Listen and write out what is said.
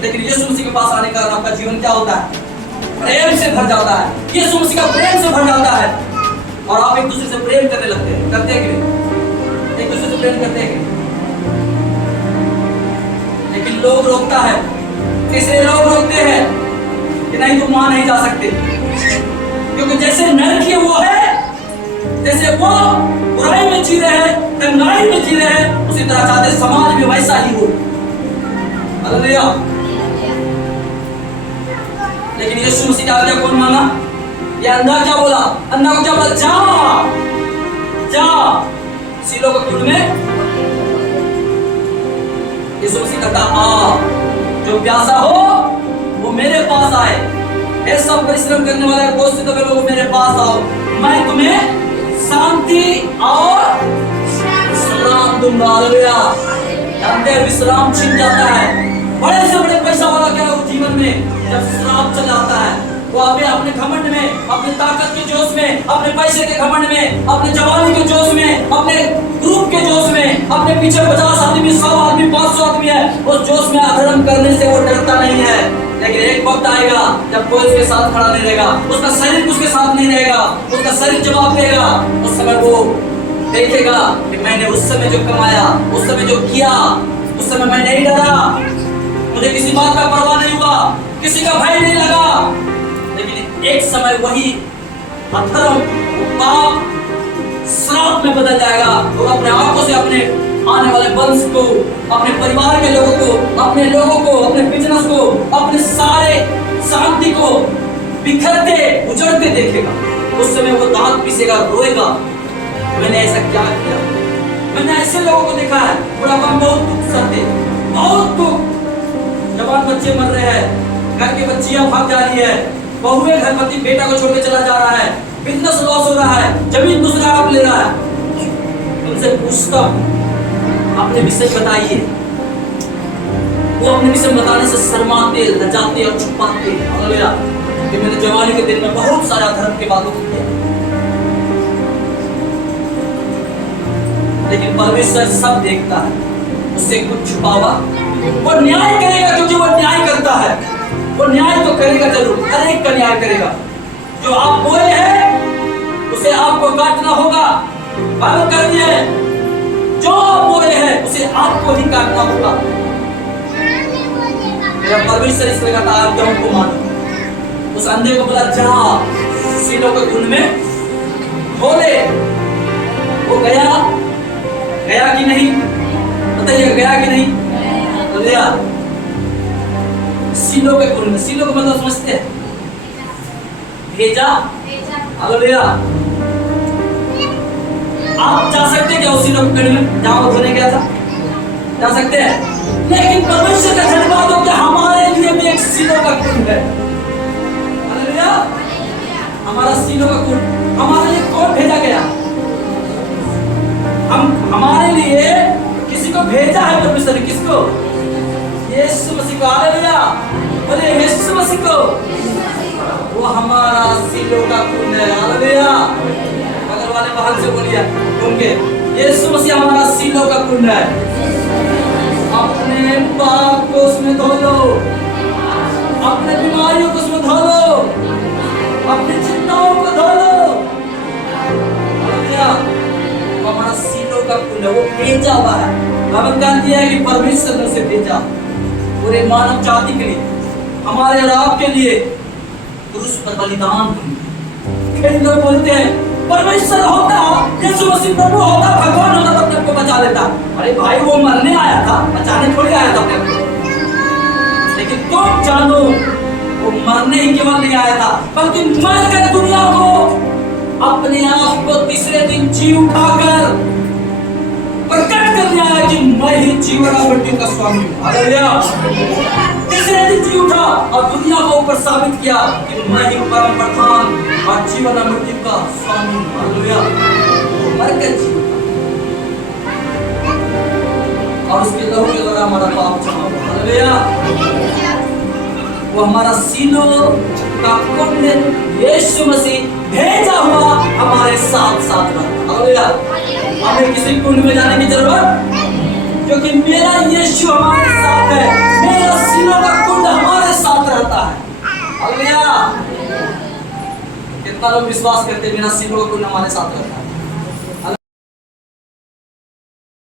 लेकिन यीशु मसीह के पास आने के कारण आपका जीवन क्या होता है? प्रेम से भर जाता है। यीशु मसीह का प्रेम से भर जाता है और आप एक दूसरे से प्रेम करने लगते हैं। करते हैं कि नहीं? एक दूसरे से प्रेम करते हैं कि नहीं? लेकिन लोग रोकता है। तीसरे लोग रोकते हैं कि नहीं, तुम वहां नहीं जा सकते, क्योंकि जैसे नर की वो है, जैसे वो बुराई में जी रहे हैं, गंगाई में जी रहे हैं, उसी तरह चाहते समाज में वैसा ही हो। हालेलुया। लेकिन यीशु मसीह का आज्ञा कौन माना? ये अंधा क्या बोला? अंधा को क्या बोला? जा जा सीलों के कुंड में। यीशु मसीह कहता आ, जो प्यासा हो वो मेरे पास आए। ये सब परिश्रम करने वाले दोस्त तो लोग मेरे पास आओ, मैं तुम्हें शांति और विश्राम दूंगा। हालेलुया। जानते हैं विश्राम छिन जाता है। बड़े से बड़े पैसा वाला क्या है जीवन में, जब श्राप चला आता है वो अभी अपने घमंड में, अपने ताकत के जोश में, अपने पैसे के घमंड में, अपने जवानी के जोश में, अपने ग्रुप के जोश में, अपने पीछे 50 आदमी, 100 आदमी, 500 आदमी है, उस जोश में अधर्म करने से वो डरता नहीं है। लेकिन एक वक्त आएगा जब कोई उसके साथ खड़ा नहीं रहेगा, उसका शरीर उसके साथ नहीं रहेगा, उसका शरीर जवाब देगा। उस समय वो देखेगा कि मैंने उस समय जो कमाया, उस समय जो किया, उस समय मैं नहीं डरा, मुझे किसी बात का परवाह नहीं हुआ, किसी का भय नहीं लगा। लेकिन एक समय वही अधर्म, पाप श्राप में बदल जाएगा और अपने आंखों से अपने आने वाले वंश को, अपने परिवार के लोगों को, अपने लोगों को, अपने बिजनेस को, अपने सारे शांति को बिखरते उजड़ते देखेगा। उस समय वो दांत पीसेगा, रोएगा, मैंने ऐसा क्या किया। मैंने ऐसे लोगों को देखा है, बुढ़ापा में बहुत दुख सहते, बहुत दुख। जवान बच्चे मर रहे हैं, घर की बच्चियां भाग जा रही है, बहुएं घर पति बेटा को छोड़ के चला जा रहा है, बिजनेस लॉस हो रहा है, जमीन दूसरा आप ले रहा है। उनसे पूछता अपने विषय बताइए, वो अपने विषय बताने से शर्माते, लजाते और छुपाते। हालेलुया। कि मैंने जवानी के दिन में बहुत सारा धर्म के बातों को किया, लेकिन परमेश्वर सब देखता है, उससे कुछ छुपावा। वो न्याय करेगा, क्योंकि वो न्याय करता है। वो न्याय तो करेगा जरूर, हर एक का न्याय करेगा। जो आप बोए हैं उसे आपको काटना होगा। बाइबल कहती है जो आप बोए हैं उसे आपको ही काटना होगा। मेरा परमेश्वर इसलिए कहता है आज्ञाओं को मानो। उस अंधे को बोला जा सीलों के कुंड में खोले। वो गया, गया कि नहीं? बताइए, गया कि नहीं? गया सीलों के कुंड में। सीलों को मतलब समझते हैं? भेजा। हालेलुया। आप जा सकते क्या उस सीलों के कुंड में जहां वो धोने गया था? जा सकते हैं, लेकिन परमेश्वर का धन्यवाद हो कि हमारे लिए भी एक सीलों का कुंड है। हालेलुया। हमारा सीलों का कुंड हमारे लिए कौन भेजा गया? हमारे लिए किसी को भेजा है परमेश्वर ने। किसको? यीशु मसीह को। हालेलुया। बोले यीशु मसीह को। वो हमारा सीलों का कुंड है। हालेलुया। बगल वाले बहन से बोलिए उनके, यीशु मसीह हमारा सीलों का कुंड है। अपने पाप को उसमें धो लो, अपने बीमारियों को उसमें धो लो, अपनी चिंताओं को धो लो। हालेलुया। हमारा सीलों का कुंड है, वो भेजा हुआ है। बाइबल कहती है कि परमेश्वर ने उसे भेजा पूरे मानव जाति के लिए, हमारे और आपके लिए क्रूस पर बलिदान हुई। कई लोग बोलते हैं परमेश्वर होता, यीशु मसीह प्रभु होता, भगवान होता तो अपने को बचा लेता। अरे भाई, वो मरने आया था, बचाने थोड़ी आया था अपने को। लेकिन तुम जानो वो मरने ही केवल नहीं आया था, बल्कि मर कर दुनिया को अपने आप को तीसरे दिन जी उठाकर प्रकट करने आया कि मैं ही जीवन और मृत्यु का स्वामी हूं। हालेलुया। तीसरे दिन जी उठा और दुनिया को ऊपर साबित किया कि मैं ही परम प्रधान और जीवन और मृत्यु का स्वामी हूं। हालेलुया। मर कर जी उठा और उसके लहू के द्वारा हमारा पाप क्षमा हुआ। हालेलुया। वो हमारा सीलों का कुंड यीशु मसीह भेजा हुआ हमारे साथ साथ रहा। हालेलुया। हमें किसी कुंड में जाने की जरूरत, क्योंकि मेरा यीशु हमारे साथ है। मेरा सीलों का हालेलुया। कितना लोग विश्वास करते हैं बिना सीखों को हमारे साथ रहता है।